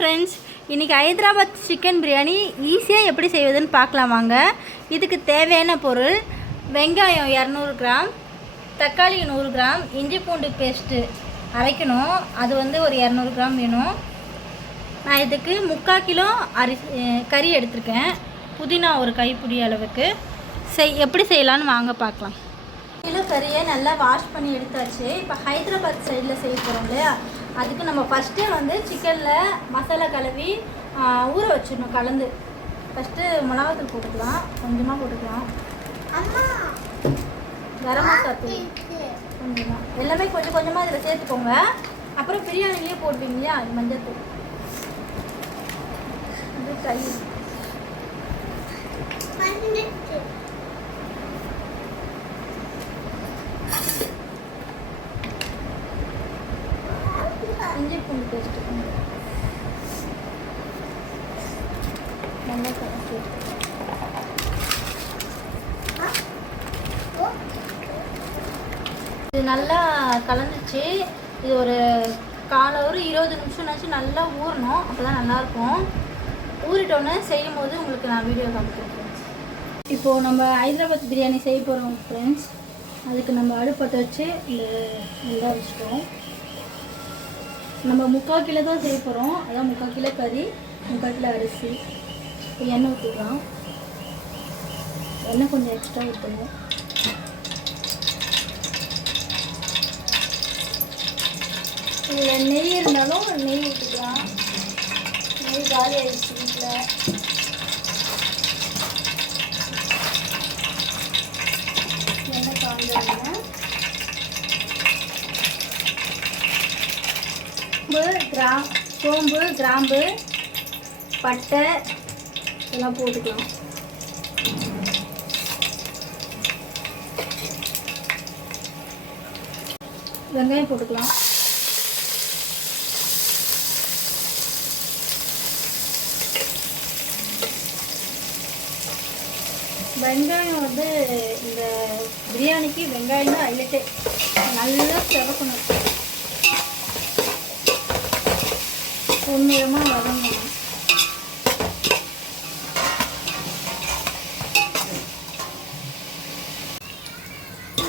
Friends, இன்றைக்கி Hyderabad chicken biryani ஈஸியாக எப்படி செய்வதுன்னு பார்க்கலாம் வாங்க. இதுக்கு தேவையான பொருள்: வெங்காயம் 200 கிராம், தக்காளி 100 கிராம், இஞ்சி பூண்டு பேஸ்ட்டு அரைக்கணும், அது ஒரு 200 கிராம் வேணும். நான் இதுக்கு 3/4 கிலோ கறி எடுத்திருக்கேன். புதினா ஒரு கைப்பிடி அளவுக்கு. எப்படி செய்யலான்னு வாங்க பார்க்கலாம். கிலோ கறியை நல்லா வாஷ் பண்ணி எடுத்தாச்சு. இப்போ ஹைதராபாத் சைடில் செய்ய போகிறோம் இல்லையா, அதுக்கு நம்ம ஃபஸ்ட்டே சிக்கனில் மசாலா கலவி ஊற வச்சிடணும். கலந்து ஃபஸ்ட்டு மிளகாத்தூள் போட்டுக்கலாம், கொஞ்சமாக போட்டுக்கலாம். கரம் மசாலா தூள் கொஞ்சமாக, எல்லாமே கொஞ்சம் கொஞ்சமாக இதில் சேர்த்துக்கோங்க. அப்புறம் பிரியாணிலேயே போடுவீங்க இல்லையா, அது மஞ்சள் தூள், இது தயிர், இஞ்சி பூண்டு பேஸ்ட்டு நல்லா கலக்கி இது நல்லா கலந்துச்சு. இது ஒரு 20 நிமிஷம்னாச்சும் நல்லா ஊறணும், அப்போ தான் நல்லாயிருக்கும். ஊறிட்டோன்னே செய்யும் போது உங்களுக்கு நான் வீடியோ காமிக்கிறேன் ஃப்ரெண்ட்ஸ். இப்போது நம்ம ஹைதராபாத் பிரியாணி செய்ய போகிறோம் ஃப்ரெண்ட்ஸ். அதுக்கு நம்ம அடுப்பத்தை வச்சு இந்த வச்சுட்டோம். நம்ம 3/4 கிலோ தான் செய்ய போகிறோம், அதான் 3/4 கிலோ கறி, 3/4 கிலோ அரிசி. எண்ணெய் ஊற்றிக்கலாம். எண்ணெய் கொஞ்சம் எக்ஸ்ட்ரா ஊற்றணும். இதில் நெய் இருந்தாலும் நெய் ஊற்றிக்கலாம். நெய் காலி ஆகிடுச்சு வீட்டில். எண்ணெய் காய்ஞ்சிடுங்க. சோம்பு, கிராம்பு, பட்டை இதெல்லாம் போட்டுக்கலாம். வெங்காயம் போட்டுக்கலாம். வெங்காயம் இந்த பிரியாணிக்கு வெங்காயம் தான் ஹைலைட்டே. நல்லா செவக்கணும், பொன்னிறமாக வதங்கணும்.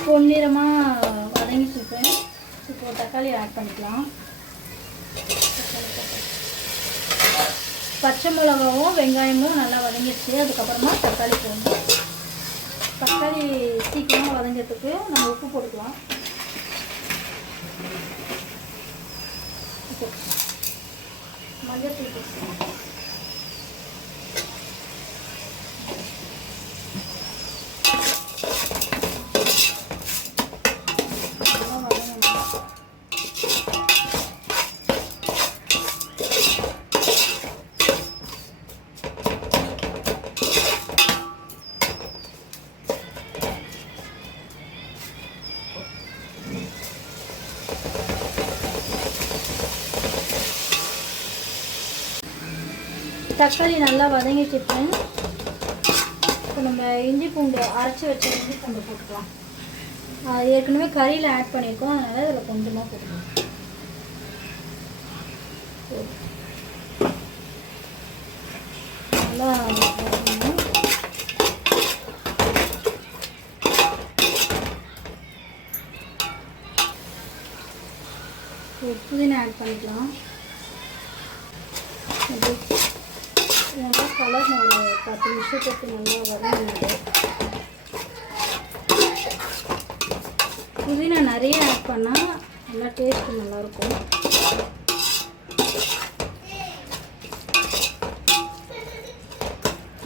பொன்னிறமாக வதங்கிட்டு இப்போது தக்காளி ஆட் பண்ணிக்கலாம். பச்சை மிளகாவும் வெங்காயமும் நல்லா வதங்கிடுச்சு. அதுக்கப்புறமா தக்காளி போடணும். தக்காளி சீக்கிரமாக வதங்கிறதுக்கு நம்ம உப்பு போட்டுக்கலாம். மஞ்சள் தூள் போட்டுக்கலாம். தக்காளி நல்லா வதங்கிட்டு இப்போ நம்ம இஞ்சி பூண்டு அரைச்சி வச்ச இஞ்சி பூண்டு போட்டுக்கலாம். ஏற்கனவே கறியில் ஆட் பண்ணியிருக்கோம், அதனால் இதில் கொஞ்சமாக போட்டுக்கலாம். நல்லா புதினா ஆட் பண்ணிக்கலாம். கலர் ஒரு 10 நிமிஷத்துக்கு நல்லா வதங்கினது. புதினா நிறைய ஆட் பண்ணால் நல்லா டேஸ்ட்டு நல்லாயிருக்கும்.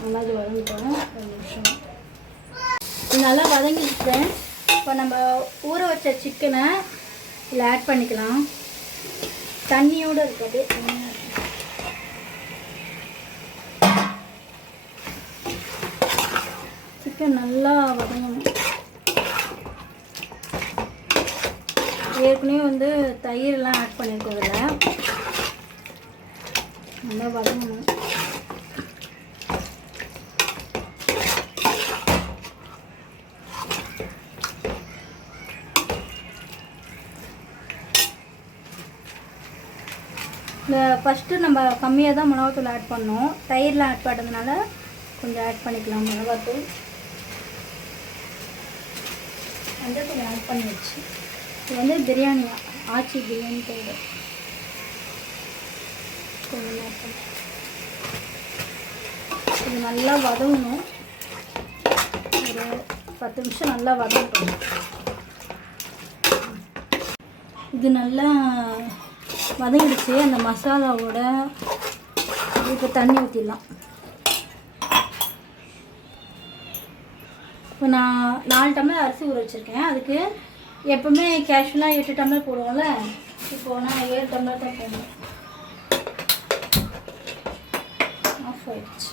நல்லா அது வதங்கிட்டோம். 1 நிமிஷம் நல்லா வதங்கிட்டேன். இப்போ நம்ம ஊற வச்ச சிக்கனை இதில் ஆட் பண்ணிக்கலாம். தண்ணியோடு இருக்காது. சிக்கன் நல்லா வதங்கணும். ஏற்கனவே தயிரெலாம் ஆட் பண்ணியிருக்கோம். இதில் நல்லா வதங்கணும். ஃபஸ்ட்டு நம்ம கம்மியாக தான் மிளகாத்தூள் ஆட் பண்ணோம். தயிரில் ஆட் பண்ணுறதுனால கொஞ்சம் ஆட் பண்ணிக்கலாம் மிளகாத்தூள். மஞ்சள் ஆட் பண்ணி வச்சு இது வந்து பிரியாணி ஆச்சி பிரியாணி பவுடர் கொஞ்சம் ஆட் பண்ணி இது நல்லா வதங்கணும். ஒரு 10 நிமிஷம் நல்லா வதங்கணும். இது நல்லா வதங்கிடுச்சு. அந்த மசாலாவோட இப்போ தண்ணி ஊற்றிடலாம். இப்போ நான் 4 டம்ளர் அரிசி ஊற வச்சுருக்கேன். அதுக்கு எப்போவுமே கேஷுவலாக 8 டம்ளர் போடுவோம்ல, இப்போது நான் 7 டம்ளர் தான் போடுவேன். ஆஃப் ஆயிடுச்சு.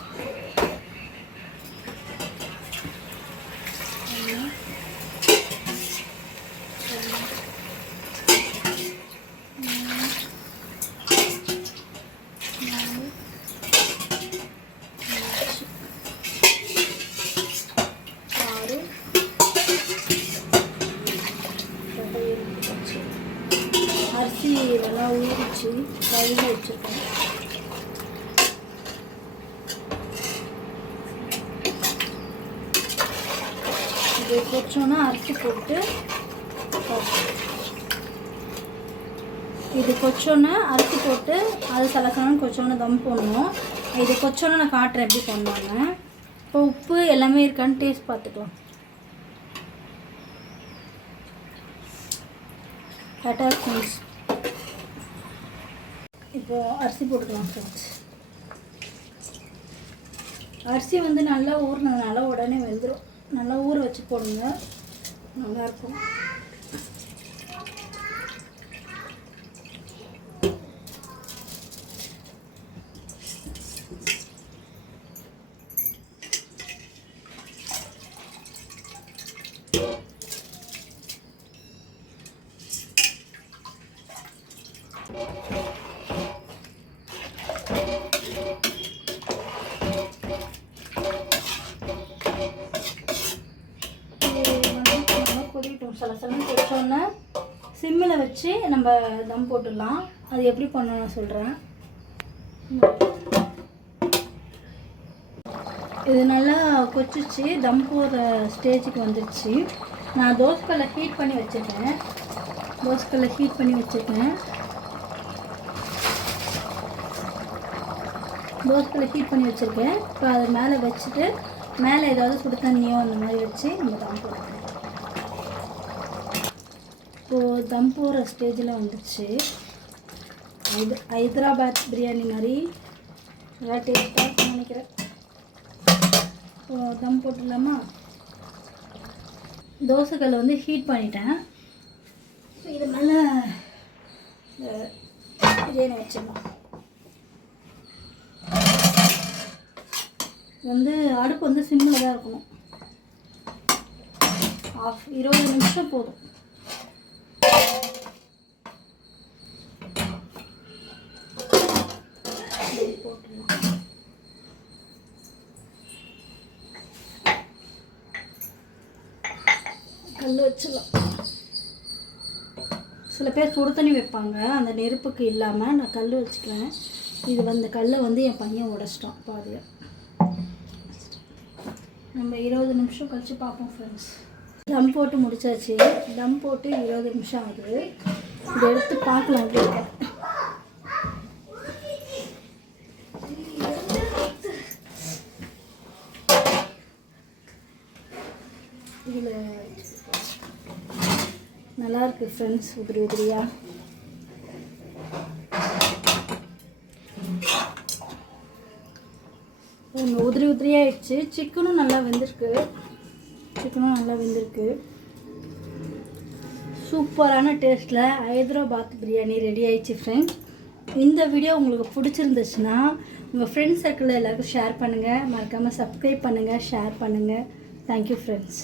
அரிசி நல்லா ஊறிச்சு கழுவி வச்சுருக்கேன். இது கொச்சோன்னா அரிசி போட்டு இது கொச்சோன்னா அரிசி போட்டு அது சலசலன்னு கொச்சோன்னு தம் போடணும். இது கொச்சோன்னு நான் காட்டுறேன் எப்படி பண்ணுவாங்க. இப்போ உப்பு எல்லாமே இருக்கான்னு டேஸ்ட் பார்த்துக்கலாம். கரெக்டாக ஃப்ரெண்ட்ஸ். இப்போது அரிசி போட்டுக்கலாம் ஃப்ரெண்ட்ஸ். அரிசி வந்து நல்லா ஊறினதுனால உடனே வெந்துடும். நல்லா ஊற வச்சு போடுங்க, நல்லாயிருக்கும். சலசலன்னு கொச்சோன்னா சிம்மில் வச்சு நம்ம தம் போட்டுடலாம். அது எப்படி பண்ணணும்னு சொல்கிறேன். இது நல்லா கொச்சிச்சு தம் போடுற ஸ்டேஜுக்கு வந்துடுச்சு. நான் தோசைக்கல்லை ஹீட் பண்ணி வச்சுருக்கேன். இப்போ அது மேலே வச்சுட்டு மேலே ஏதாவது சுடு தண்ணியோ அந்த மாதிரி வச்சு நம்ம தம் போடுறோம். இப்போது தம் போடுற ஸ்டேஜில் வந்துடுச்சு. ஹைதராபாத் பிரியாணி மாதிரி நல்லா டேஸ்ட்டாக இருக்கும்னு நினைக்கிறேன். இப்போது தம் போட்டுடலாமா? தோசைக்கல்லை வந்து ஹீட் பண்ணிட்டேன். இது மேலே பிரியாணி வச்சிடலாம். வந்து அடுப்பு வந்து சிம்மில் தான் இருக்கணும். 20 நிமிஷம் போதும். கல் வச்சிடலாம். சில பேர் சுடு தண்ணி வைப்பாங்க, அந்த நெருப்புக்கு இல்லாமல் நான் கல் வச்சுக்கிறேன். இது வந்து கல்லை வந்து என் பையன் உடச்சிட்டான் பாதியா. நம்ம 20 நிமிஷம் கழித்து பார்ப்போம் ஃப்ரெண்ட்ஸ். தம் போட்டு முடிச்சாச்சு. தம் போட்டு 20 நிமிஷம் ஆகுது. இதை எடுத்து பார்க்கலாம். இதில் நல்லாயிருக்கு ஃப்ரெண்ட்ஸ். உதிரியாக உதிரியாகிடுச்சு. சிக்கனும் நல்லா வெந்திருக்கு. சூப்பரான டேஸ்ட்டில் ஹைதராபாத் பிரியாணி ரெடி ஆயிடுச்சு ஃப்ரெண்ட்ஸ். இந்த வீடியோ உங்களுக்கு பிடிச்சிருந்துச்சுன்னா உங்கள் ஃப்ரெண்ட்ஸ் சர்க்கிளில் எல்லாருக்கும் ஷேர் பண்ணுங்கள். மறக்காமல் சப்ஸ்கிரைப் பண்ணுங்கள், ஷேர் பண்ணுங்கள். Thank you friends.